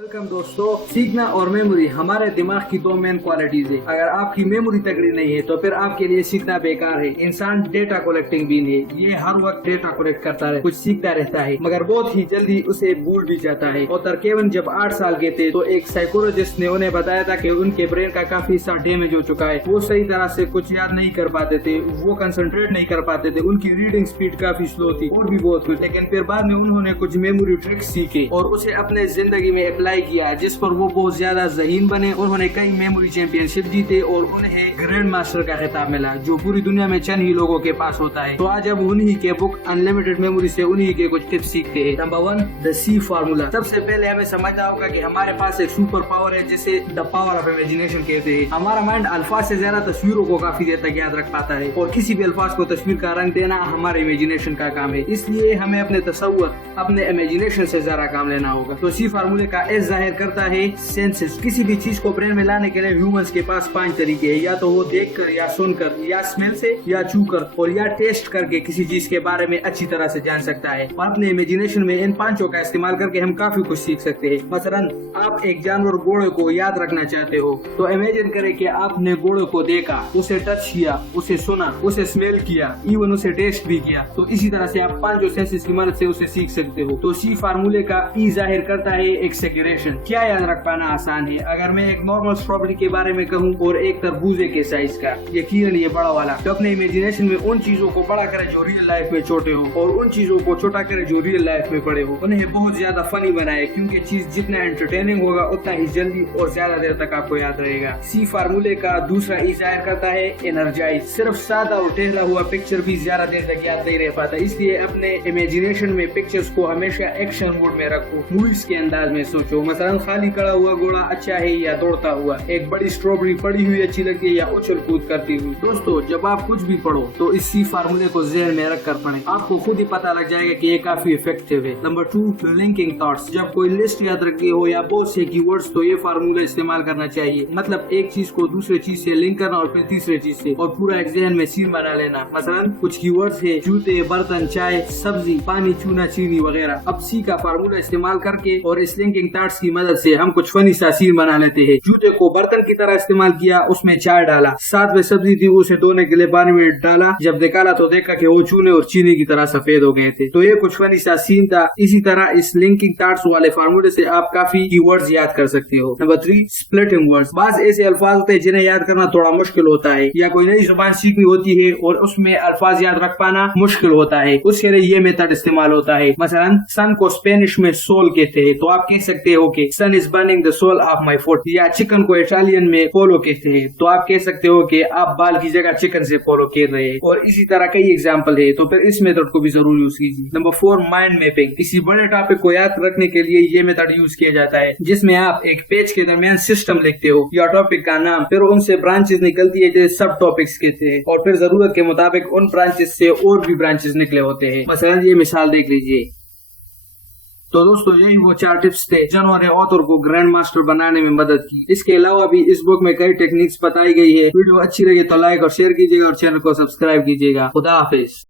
Welcome दोस्तों। सीखना और मेमोरी हमारे दिमाग की दो मेन क्वालिटीज है। अगर आपकी मेमोरी तगड़ी नहीं है तो फिर आपके लिए सीखना बेकार है। इंसान डेटा कलेक्टिंग बीन है, ये हर वक्त डेटा कलेक्ट करता है, कुछ सीखता रहता है, मगर बहुत ही जल्दी उसे भूल भी जाता है। और तकरीबन जब 8 साल के थे तो एक साइकोलॉजिस्ट ने उन्हें बताया था कि उनके ब्रेन का काफी हिस्सा डैमेज हो चुका है। वो सही तरह से कुछ याद नहीं कर पाते थे, वो कंसंट्रेट नहीं कर पाते थे, उनकी रीडिंग स्पीड काफी स्लो थी और भी बहुत कुछ। लेकिन फिर बाद में उन्होंने कुछ मेमोरी ट्रिक्स सीखे और उसे अपने जिंदगी में अप्लाई किया, जिस पर वो बहुत ज्यादा ज़हीन बने। उन्होंने कई मेमोरी चैंपियनशिप जीते और उन्हें ग्रैंड मास्टर का खिताब मिला, जो पूरी दुनिया में चंद ही लोगों के पास होता है। तो आज अब उन्हीं के बुक अनलिमिटेड मेमोरी से उन्हीं के कुछ टिप्स सीखते हैं। Number 1, the C formula. सबसे पहले हमें समझना होगा कि हमारे पास एक सुपर पावर है जिसे द पावर ऑफ इमेजिनेशन कहते हैं। हमारा माइंड अल्फाज से ज्यादा तस्वीरों को काफी देर तक याद रख पाता है और किसी भी अल्फाज को तस्वीर का रंग देना हमारे इमेजिनेशन का काम है। इसलिए हमें अपने तसव्वुर, अपने इमेजिनेशन से ज्यादा काम लेना होगा। तो सी फार्मूले का एस जाहिर करता है सेंसेस। किसी भी चीज को ब्रेन में लाने के लिए ह्यूमंस के पास 5 तरीके हैं, या तो वो देखकर, या सुनकर, या स्मेल से, या छूकर, और या टेस्ट करके किसी चीज के बारे में अच्छी तरह से जान सकता है। और अपने इमेजिनेशन में इन 5 का इस्तेमाल करके हम काफी कुछ सीख सकते हैं। मसलन आप एक जानवर घोड़े को याद रखना चाहते हो तो इमेजिन करें कि आपने घोड़े को देखा, उसे टच किया, उसे सुना, उसे स्मेल किया, इवन उसे टेस्ट भी किया। तो इसी तरह से आप 5 सेंसेस की मदद से उसे सीख सकते हो। तो सी फार्मूले का ई जाहिर करता है एक्सेग्रेशन। क्या याद रख पाना आसान है? अगर मैं एक नॉर्मल स्ट्रॉबेरी के बारे में कहूँ और एक तरबूजे के साइज का, यकीनन ये बड़ा वाला, तो अपने इमेजिनेशन में उन चीजों को बड़ा करें जो रियल लाइफ में छोटे हो, और उन चीजों को छोटा करें जो रियल लाइफ में बड़े हो। उन्हें बहुत ज्यादा फनी बनाए, क्योंकि चीज जितना एंटरटेनिंग होगा उतना ही जल्दी और ज्यादा देर तक आपको याद रहेगा। सी फार्मूले का दूसरा ई जाहिर करता है एनर्जाइज। सिर्फ सादा और ठहरा हुआ पिक्चर भी ज्यादा देर तक याद नहीं रह पाता, इसलिए अपने इमेजिनेशन में पिक्चर्स को हमेशा एक्शन मोड में रखो, मूवीज के अंदाज में सोचो। मसलन खाली खड़ा हुआ घोड़ा अच्छा है या दौड़ता हुआ, एक बड़ी स्ट्रॉबेरी पड़ी हुई अच्छी लगती है या उछल कूद करती हुई। दोस्तों, जब आप कुछ भी पढ़ो तो इस सी फार्मूले को ज़हन में रख कर पढ़ें, आपको खुद ही पता लग जाएगा कि ये काफी इफेक्टिव है। Number 2, linking thoughts. जब कोई लिस्ट याद रखनी हो या बहुत से कीवर्ड्स तो ये फार्मूला इस्तेमाल करना चाहिए। मतलब एक चीज को दूसरे चीज से लिंक करना और फिर तीसरे चीज से, और पूरा एक ज़हन में सीन बना लेना। मसलन कुछ कीवर्ड्स है जूते, बर्तन, चाय, सब्जी, पानी, चूना, चीनी वगैरह। अब सी का फार्मूला इस्तेमाल करके और इस लिंकिंग थॉट्स की मदद से हम कुछ फनी सा सीन बना लेते हैं। जूते को बर्तन की तरह इस्तेमाल किया, उसमें चाय डाला, साथ में सब्जी थी, उसे धोने के लिए पानी में डाला, जब निकाला तो देखा कि वो चूने और चीनी की तरह सफेद हो गए थे। तो ये कुछ फनी सा सीन था। इसी तरह इस लिंकिंग थॉट्स वाले फार्मूले से आप काफी कीवर्ड्स याद कर सकते हो। Number 3, splitting words. बात ऐसे अल्फाज होते हैं जिन्हें याद करना थोड़ा मुश्किल होता है, या कोई नई जुबान सीखनी होती है और उसमें अल्फाज याद रख पाना मुश्किल होता है, उसके लिए ये मेथड इस्तेमाल होता है। मसलन सन को स्पेनिश में सोल कहते हैं, तो आप कह सकते हो कि sun is burning the sole of my foot. या चिकन को इटालियन में पोलो कहते हैं, तो आप कह सकते हो कि आप बाल की जगह चिकन से पोलो कह रहे हैं। और इसी तरह कई एग्जाम्पल है, तो फिर इस मेथड को भी जरूर यूज कीजिए। Number 4, mind mapping. किसी बड़े टॉपिक को याद रखने के लिए ये मेथड यूज किया जाता है, जिसमें आप एक पेज के दरमियान सिस्टम लिखते हो या टॉपिक का नाम, फिर उनसे ब्रांचेस निकलती है जैसे सब टॉपिक्स कहते हैं, और फिर जरूरत के मुताबिक उन ब्रांचेस से और भी ब्रांचेस निकले होते हैं। मसलन ये मिसाल देख लीजिए। तो दोस्तों, यही वो 4 टिप्स थे जिन्होंने ऑथर को ग्रैंड मास्टर बनाने में मदद की। इसके अलावा भी इस बुक में कई टेक्निक्स बताई गई है। वीडियो अच्छी लगे तो लाइक और शेयर कीजिएगा और चैनल को सब्सक्राइब कीजिएगा। खुदा हाफिज।